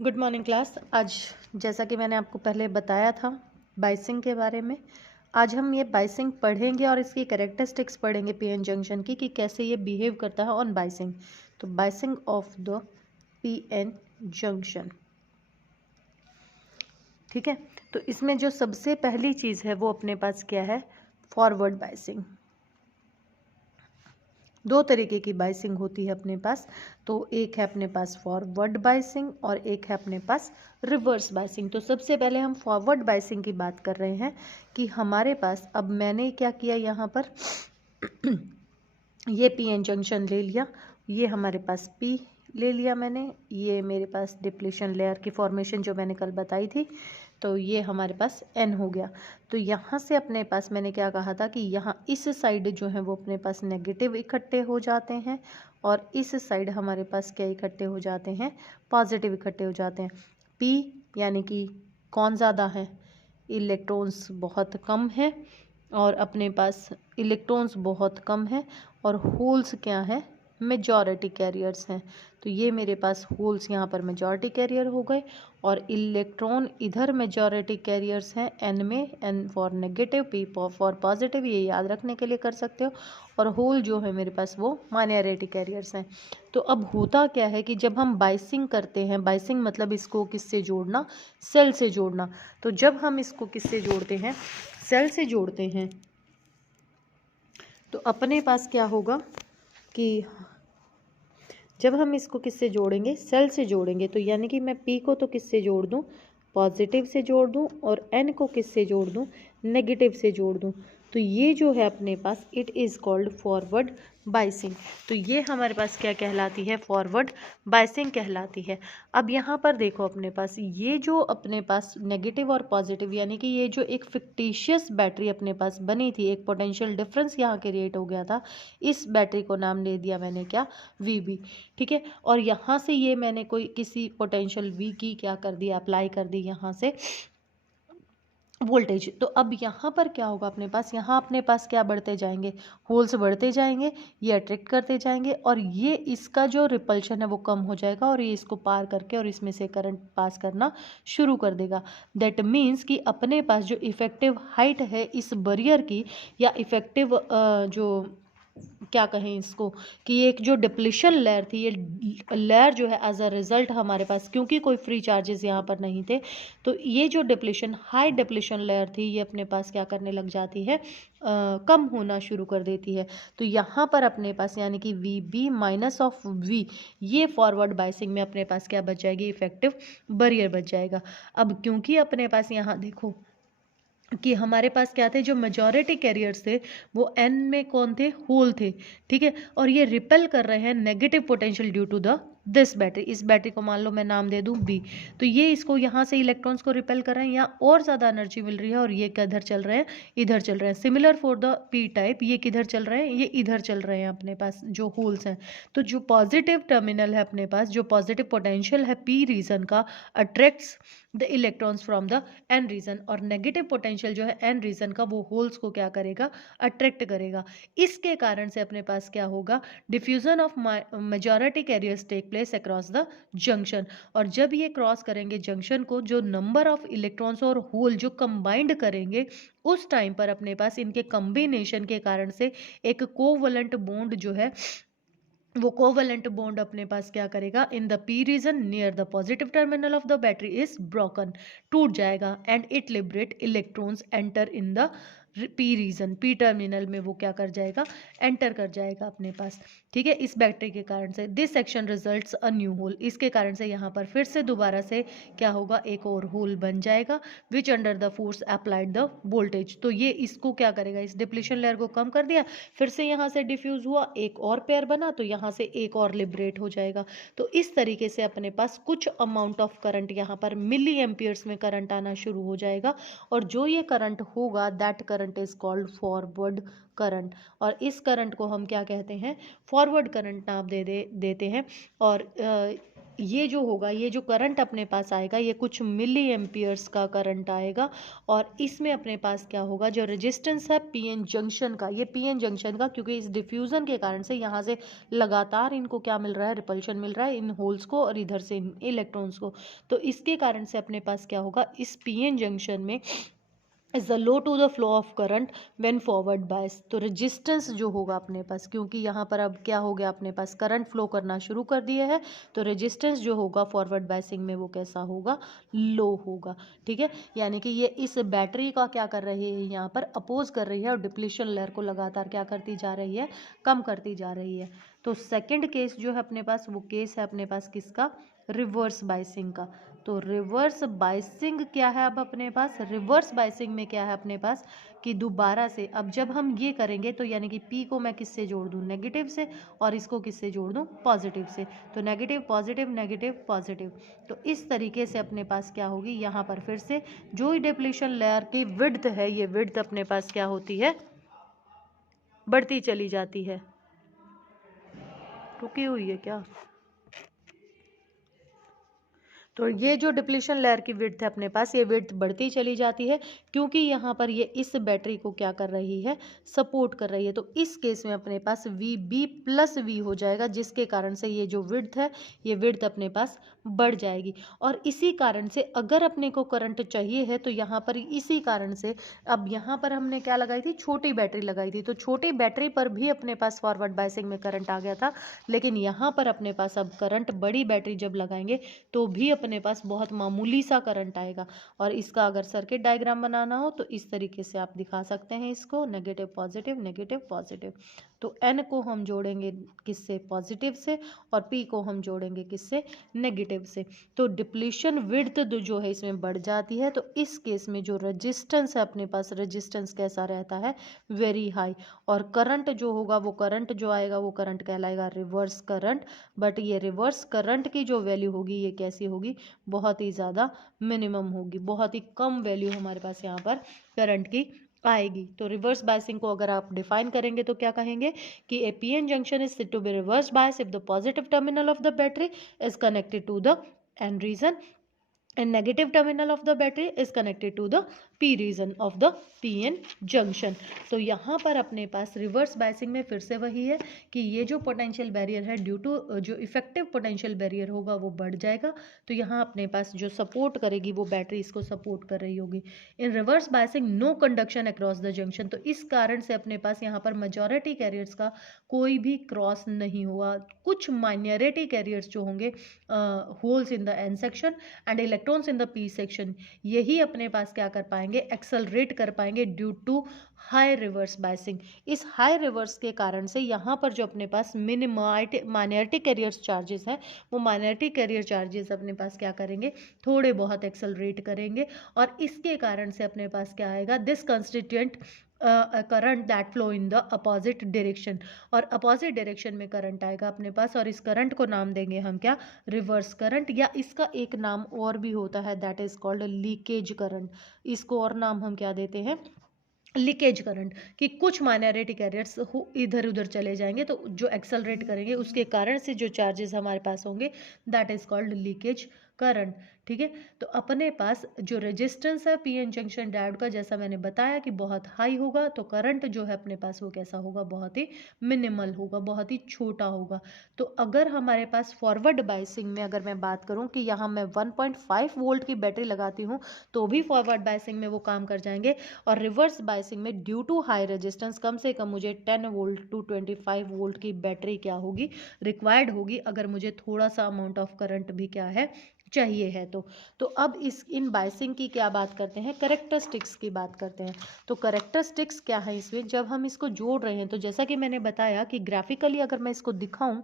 Good morning class. आज जैसा कि मैंने आपको पहले बताया था बाइसिंग के बारे में, आज हम ये बाइसिंग पढ़ेंगे और इसकी कैरेक्टरिस्टिक्स पढ़ेंगे पीएन जंक्शन की कि कैसे ये बिहेव करता है ऑन बाइसिंग। तो biasing of the PN junction, ठीक है। तो इसमें जो सबसे पहली चीज़ है वो अपने पास क्या है, फॉरवर्ड बाइसिंग। दो तरीके की बाइसिंग होती है अपने पास। तो एक है अपने पास फॉरवर्ड बाइसिंग और एक है अपने पास रिवर्स बाइसिंग। तो सबसे पहले हम फॉरवर्ड बाइसिंग की बात कर रहे हैं कि हमारे पास, अब मैंने क्या किया यहाँ पर ये पीएन जंक्शन ले लिया, ये हमारे पास पी ले लिया मैंने, ये मेरे पास डिप्लीशन लेयर की फॉर्मेशन जो मैंने कल बताई थी, तो ये हमारे पास एन हो गया। तो यहाँ से अपने पास मैंने क्या कहा था कि यहाँ इस साइड जो है वो अपने पास नेगेटिव इकट्ठे हो जाते हैं और इस साइड हमारे पास क्या इकट्ठे हो जाते हैं, पॉजिटिव इकट्ठे हो जाते हैं। पी यानी कि कौन ज़्यादा है, इलेक्ट्रॉन्स बहुत कम है और अपने पास इलेक्ट्रॉन्स बहुत कम है और होल्स क्या है, मेजॉरिटी कैरियर्स हैं। तो ये मेरे पास होल्स यहाँ पर मेजॉरिटी कैरियर हो गए और इलेक्ट्रॉन इधर मेजॉरिटी कैरियर्स हैं एन में, N for negative, P for positive, ये याद रखने के लिए कर सकते हो। और होल जो है मेरे पास वो माइनॉरिटी कैरियर्स हैं। तो अब होता क्या है कि जब हम बाइसिंग करते हैं, बाइसिंग मतलब इसको किससे जोड़ना, सेल से जोड़ना। तो जब हम इसको किससे जोड़ते हैं, सेल से जोड़ते हैं, तो अपने पास क्या होगा कि जब हम इसको किससे जोड़ेंगे, सेल से जोड़ेंगे, तो यानी कि मैं पी को तो किससे जोड़ दूं, पॉजिटिव से जोड़ दूं और एन को किससे जोड़ दूं, नेगेटिव से जोड़ दूं। तो ये जो है अपने पास, it is called forward biasing. तो ये हमारे पास क्या कहलाती है, फॉरवर्ड बाइसिंग कहलाती है। अब यहाँ पर देखो अपने पास ये जो अपने पास नेगेटिव और पॉजिटिव, यानी कि ये जो एक फिक्टिशियस बैटरी अपने पास बनी थी, एक पोटेंशियल डिफरेंस यहाँ क्रिएट हो गया था, इस बैटरी को नाम दे दिया मैंने क्या, वीबी, ठीक है। और यहाँ से ये मैंने कोई किसी पोटेंशियल वी की क्या कर दी, अप्लाई कर दी यहाँ से वोल्टेज। तो अब यहाँ पर क्या होगा अपने पास, यहाँ अपने पास क्या बढ़ते जाएंगे, होल्स बढ़ते जाएंगे, ये अट्रैक्ट करते जाएंगे और ये इसका जो रिपल्शन है वो कम हो जाएगा और ये इसको पार करके और इसमें से करंट पास करना शुरू कर देगा। दैट मीन्स कि अपने पास जो इफेक्टिव हाइट है इस बैरियर की, या इफेक्टिव जो क्या कहें इसको, कि एक जो डिप्लीशन लेयर थी, ये लेयर जो है एज अ रिजल्ट हमारे पास, क्योंकि कोई फ्री चार्जेस यहाँ पर नहीं थे, तो ये जो डिप्लीशन, हाई डिप्लीशन लेयर थी, ये अपने पास क्या करने लग जाती है, कम होना शुरू कर देती है। तो यहाँ पर अपने पास यानी कि V B minus of V, ये फॉरवर्ड बाइसिंग में अपने पास क्या बच जाएगी, इफेक्टिव बैरियर बच जाएगा। अब क्योंकि अपने पास यहाँ देखो कि हमारे पास क्या थे, जो मेजॉरिटी कैरियर्स थे वो एन में कौन थे, होल थे, ठीक है। और ये रिपेल कर रहे हैं negative potential due to the this battery, इस बैटरी को मान लो मैं नाम दे दूं बी। तो ये इसको यहाँ से इलेक्ट्रॉन्स को रिपेल कर रहे हैं, यहाँ और ज़्यादा एनर्जी मिल रही है और ये किधर चल रहे हैं, इधर चल रहे हैं। Similar for the P type, ये किधर चल रहे हैं, ये इधर चल रहे हैं अपने पास जो होल्स हैं। तो जो पॉजिटिव टर्मिनल है अपने पास, जो पॉजिटिव पोटेंशियल है पी रीजन का, attracts the electrons from the N region, और नेगेटिव पोटेंशियल जो है एन रीजन का, वो होल्स को क्या करेगा, अट्रैक्ट करेगा। इसके कारण से अपने पास क्या होगा, diffusion of majority carriers take place across the junction. और जब ये क्रॉस करेंगे जंक्शन को, जो नंबर ऑफ इलेक्ट्रॉन्स और होल जो कंबाइंड करेंगे, उस टाइम पर अपने पास इनके कॉम्बिनेशन के कारण से एक कोवलेंट बॉन्ड जो है, वो कोवलेंट बॉन्ड अपने पास क्या करेगा, इन the P region near the positive terminal of the battery is broken, टूट जाएगा, and it liberate electrons enter in the P region, P terminal में वो क्या कर जाएगा, एंटर कर जाएगा अपने पास, ठीक है। इस बैटरी के कारण से this section results a new hole, इसके कारण से यहाँ पर फिर से दोबारा से क्या होगा, एक और होल बन जाएगा, which under the force applied the voltage. तो ये इसको क्या करेगा, इस डिप्लीशन लेयर को कम कर दिया, फिर से यहाँ से डिफ्यूज हुआ, एक और पेयर बना, तो यहाँ से एक और लिबरेट हो जाएगा। तो इस तरीके से अपने पास कुछ अमाउंट ऑफ करंट, यहाँ पर मिली एम्पियर्स में करंट आना शुरू हो जाएगा, और जो ये करंट होगा that current is called forward current. और इस करंट को हम क्या कहते हैं, फॉरवर्ड करंट नाम देते हैं। और ये जो होगा, ये जो करंट अपने पास आएगा, ये कुछ मिली एम्पियर्स का करंट आएगा। और इसमें अपने पास क्या होगा, जो रेजिस्टेंस है पीएन जंक्शन का, ये पीएन जंक्शन का, क्योंकि इस डिफ्यूजन के कारण से यहाँ से लगातार इनको क्या मिल रहा है, रिपल्शन मिल रहा है इन होल्स को और इधर से इन इलेक्ट्रॉन्स को। तो इसके कारण से अपने पास क्या होगा, इस पीएन जंक्शन में is the low to the flow of current when forward bias. तो रेजिस्टेंस जो होगा अपने पास, क्योंकि यहाँ पर अब क्या हो गया, अपने पास करंट फ्लो करना शुरू कर दिया है, तो रेजिस्टेंस जो होगा फॉरवर्ड बायसिंग में वो कैसा होगा, लो होगा। ठीक है, यानी कि ये इस बैटरी का क्या कर रही है, यहाँ पर अपोज कर रही है और डिप्लीशन लेयर को लगातार क्या करती जा रही है, कम करती जा रही है। तो सेकेंड केस जो है अपने पास, वो केस है अपने पास किसका, रिवर्स बायसिंग का। तो रिवर्स बायसिंग क्या है, अब अपने पास रिवर्स बायसिंग में क्या है अपने पास, कि दोबारा से अब जब हम ये करेंगे तो यानी कि P को मैं किससे जोड़ दूँ, नेगेटिव से, और इसको किससे जोड़ दूँ, पॉजिटिव से। तो नेगेटिव पॉजिटिव नेगेटिव पॉजिटिव। तो इस तरीके से अपने पास क्या होगी, यहाँ पर फिर से जो ही डिप्लीशन लेयर की विड्थ है, ये विड्थ अपने पास क्या होती है, बढ़ती चली जाती है। रुकी हुई है क्या, तो ये जो डिप्लीशन लेयर की विड्थ है अपने पास, ये विड्थ बढ़ती चली जाती है, क्योंकि यहाँ पर ये इस बैटरी को क्या कर रही है, सपोर्ट कर रही है। तो इस केस में अपने पास VB प्लस V हो जाएगा, जिसके कारण से ये जो विड्थ है, ये विड्थ अपने पास बढ़ जाएगी। और इसी कारण से अगर अपने को करंट चाहिए है, तो यहाँ पर इसी कारण से अब यहाँ पर हमने क्या लगाई थी, छोटी बैटरी लगाई थी, तो छोटी बैटरी पर भी अपने पास फॉरवर्ड बायसिंग में करंट आ गया था। लेकिन यहाँ पर अपने पास अब करंट बड़ी बैटरी जब लगाएंगे तो भी अपने पास बहुत मामूली सा करंट आएगा। और इसका अगर सर्किट डायग्राम बनाना हो तो इस तरीके से आप दिखा सकते हैं इसको, नेगेटिव पॉजिटिव नेगेटिव पॉजिटिव। तो N को हम जोड़ेंगे किससे, पॉजिटिव से, और P को हम जोड़ेंगे किससे, नेगेटिव से। तो डिप्लीशन विड्थ जो है इसमें बढ़ जाती है। तो इस केस में जो रेजिस्टेंस है अपने पास, रेजिस्टेंस कैसा रहता है, वेरी हाई। और करंट जो होगा, वो करंट जो आएगा वो करंट कहलाएगा रिवर्स करंट। बट ये रिवर्स करंट की जो वैल्यू होगी, ये कैसी होगी, बहुत ही ज़्यादा मिनिमम होगी, बहुत ही कम वैल्यू हमारे पास यहाँ पर करंट की आएगी। तो रिवर्स बायसिंग को अगर आप डिफाइन करेंगे तो क्या कहेंगे कि a PN junction is said to be reverse bias if the positive terminal of the battery is connected to the N region and negative terminal of the battery is connected to the P region of the PN junction। तो यहाँ पर अपने पास reverse biasing में फिर से वही है कि ये जो पोटेंशियल बैरियर है, ड्यू टू जो इफेक्टिव पोटेंशियल बैरियर होगा वो बढ़ जाएगा। तो यहाँ अपने पास जो सपोर्ट करेगी वो बैटरी इसको सपोर्ट कर रही होगी। In reverse biasing no conduction across the junction. तो इस कारण से अपने पास यहाँ पर मेजॉरिटी कैरियर्स का कोई भी क्रॉस नहीं हुआ। कुछ माइनॉरिटी कैरियर्स जो होंगे, holes in the N section and electrons in the P section, यही अपने पास क्या कर पाएंगे, एक्सेलरेट कर पाएंगे due to high reverse biasing. इस हाई रिवर्स के कारण से यहाँ पर जो अपने पास माइनॉरिटी कैरियर्स चार्जेस हैं, वो माइनॉरिटी कैरियर चार्जेस अपने पास क्या करेंगे, थोड़े बहुत एक्सेलरेट करेंगे। और इसके कारण से अपने पास क्या आएगा, this constituent current that flow in the opposite direction. और अपोजिट डायरेक्शन में करंट आएगा अपने पास, और इस करंट को नाम देंगे हम क्या, रिवर्स करंट, या इसका एक नाम और भी होता है, that is called leakage current. इसको और नाम हम क्या देते हैं, लीकेज करंट। कि कुछ माइनॉरिटी कैरियर्स इधर उधर चले जाएंगे, तो जो एक्सेलरेट करेंगे उसके कारण से जो चार्जेस हमारे पास होंगे, that is called leakage current. ठीक है, तो अपने पास जो रेजिस्टेंस है पीएन जंक्शन डायोड का, जैसा मैंने बताया कि बहुत हाई होगा, तो करंट जो है अपने पास वो कैसा होगा, बहुत ही मिनिमल होगा, बहुत ही छोटा होगा। तो अगर हमारे पास फॉरवर्ड बायसिंग में अगर मैं बात करूं कि यहाँ मैं 1.5 वोल्ट की बैटरी लगाती हूँ तो भी फॉरवर्ड बायसिंग में वो काम कर जाएंगे। और रिवर्स बायसिंग में ड्यू टू हाई रेजिस्टेंस कम से कम मुझे 10 वोल्ट टू 25 वोल्ट की बैटरी क्या होगी, रिक्वायर्ड होगी, अगर मुझे थोड़ा सा अमाउंट ऑफ करंट भी क्या है, चाहिए है। तो अब इन बायसिंग की क्या बात करते हैं, करेक्टरिस्टिक्स की बात करते हैं। तो करेक्टरिस्टिक्स क्या है इसमें, जब हम इसको जोड़ रहे हैं, तो जैसा कि मैंने बताया कि ग्राफिकली अगर मैं इसको दिखाऊं,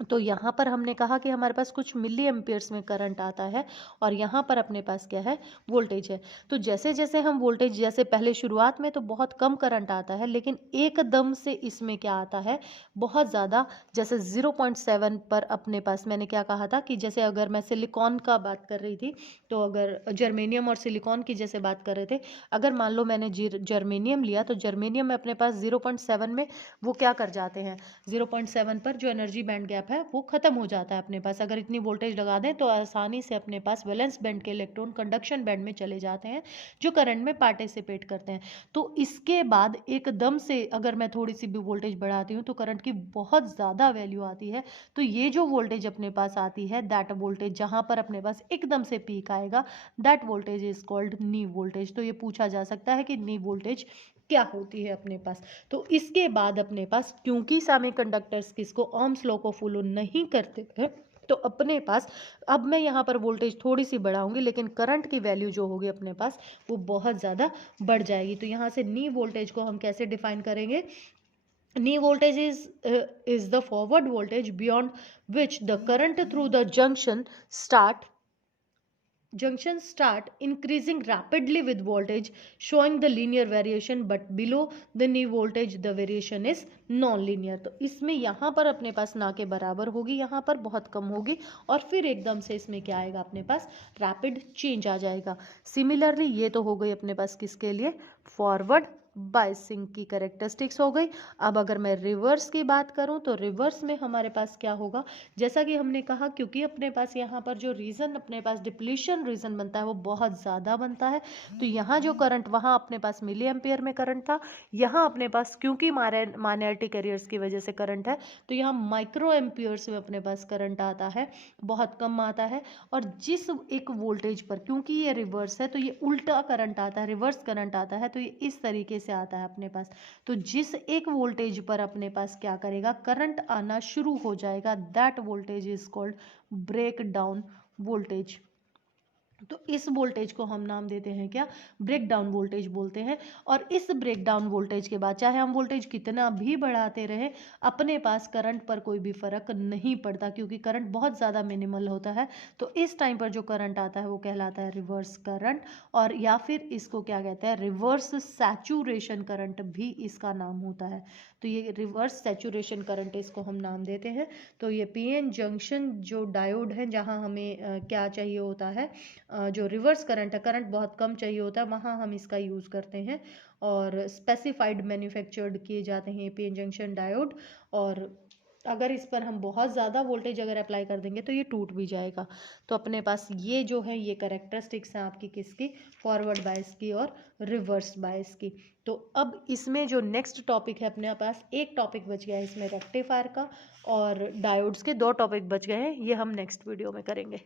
तो यहाँ पर हमने कहा कि हमारे पास कुछ मिली एम्पियर्स में करंट आता है, और यहाँ पर अपने पास क्या है, वोल्टेज है। तो जैसे जैसे हम वोल्टेज, जैसे पहले शुरुआत में तो बहुत कम करंट आता है, लेकिन एकदम से इसमें क्या आता है, बहुत ज़्यादा। जैसे 0.7 पर अपने पास मैंने क्या कहा था कि जैसे अगर मैं सिलिकॉन का बात कर रही थी, तो अगर जर्मेनियम और सिलिकॉन की जैसे बात कर रहे थे, अगर मान लो मैंने जर्मेनियम लिया, तो जर्मेनियम में अपने पास 0.7 में वो क्या कर जाते हैं, 0.7 पर जो एनर्जी बैंड गैप गैप है वो ख़त्म हो जाता है अपने पास। अगर इतनी वोल्टेज लगा दें तो आसानी से अपने पास वैलेंस बैंड के इलेक्ट्रॉन कंडक्शन बैंड में चले जाते हैं जो करंट में पार्टिसिपेट करते हैं। तो इसके बाद एकदम से अगर मैं थोड़ी सी भी वोल्टेज बढ़ाती हूँ तो करंट की बहुत ज़्यादा वैल्यू आती है। तो ये जो वोल्टेज अपने पास आती है, दैट वोल्टेज जहाँ पर अपने पास एकदम से पीक आएगा, that voltage is called knee voltage. तो ये पूछा जा सकता है कि नी वोल्टेज क्या होती है अपने पास। तो इसके बाद अपने पास, क्योंकि सेमीकंडक्टर्स किसको ओम्स लॉ को फॉलो नहीं करते हैं, तो अपने पास अब मैं यहाँ पर वोल्टेज थोड़ी सी बढ़ाऊंगी लेकिन करंट की वैल्यू जो होगी अपने पास वो बहुत ज़्यादा बढ़ जाएगी। तो यहाँ से नी वोल्टेज को हम कैसे डिफाइन करेंगे? नी voltage is the forward voltage beyond which the current through the junction start increasing rapidly with voltage showing the linear variation, but below the knee voltage the variation is non-linear। तो इसमें यहाँ पर अपने पास ना के बराबर होगी, यहाँ पर बहुत कम होगी और फिर एकदम से इसमें क्या आएगा अपने पास? रैपिड चेंज आ जाएगा। सिमिलरली ये तो हो गई अपने पास किसके लिए? फॉरवर्ड बायसिंग की कैरेक्टरिस्टिक्स हो गई। अब अगर मैं रिवर्स की बात करूं तो रिवर्स में हमारे पास क्या होगा? जैसा कि हमने कहा, क्योंकि अपने पास यहाँ पर जो रीजन अपने पास डिप्लीशन रीजन बनता है वो बहुत ज़्यादा बनता है। तो यहाँ जो करंट वहाँ अपने पास मिली एम्पियर में करंट था, यहाँ अपने पास क्योंकि मैग्नेटिक कैरियर्स की वजह से करंट है तो यहाँ माइक्रो एम्पियर्स में अपने पास करंट आता है, बहुत कम आता है। और जिस एक वोल्टेज पर, क्योंकि ये रिवर्स है तो ये उल्टा करंट आता है, रिवर्स करंट आता है, तो ये इस तरीके से आता है अपने पास। तो जिस एक वोल्टेज पर अपने पास क्या करेगा? करंट आना शुरू हो जाएगा, that voltage is called break down voltage. तो इस वोल्टेज को हम नाम देते हैं क्या? ब्रेक डाउन वोल्टेज बोलते हैं। और इस ब्रेक डाउन वोल्टेज के बाद चाहे हम वोल्टेज कितना भी बढ़ाते रहें, अपने पास करंट पर कोई भी फर्क नहीं पड़ता, क्योंकि करंट बहुत ज़्यादा मिनिमल होता है। तो इस टाइम पर जो करंट आता है वो कहलाता है रिवर्स करंट, और या फिर इसको क्या कहते हैं? रिवर्स सैचुरेशन करंट भी इसका नाम होता है। तो ये रिवर्स सैचुरेशन करंट इसको हम नाम देते हैं। तो ये पीएन जंक्शन जो डायोड है, जहाँ हमें क्या चाहिए होता है, जो रिवर्स करंट है, करंट बहुत कम चाहिए होता है, वहाँ हम इसका यूज़ करते हैं और स्पेसिफाइड मैन्युफैक्चर्ड किए जाते हैं पीएन जंक्शन डायोड। और अगर इस पर हम बहुत ज़्यादा वोल्टेज अगर अप्लाई कर देंगे तो ये टूट भी जाएगा। तो अपने पास ये जो है ये कैरेक्टरिस्टिक्स हैं आपकी किसकी? फॉरवर्ड बायस की और रिवर्स बायस की। तो अब इसमें जो नेक्स्ट टॉपिक है, अपने पास एक टॉपिक बच गया है इसमें रेक्टिफायर का, और डायोड्स के 2 टॉपिक बच गए हैं, ये हम नेक्स्ट वीडियो में करेंगे।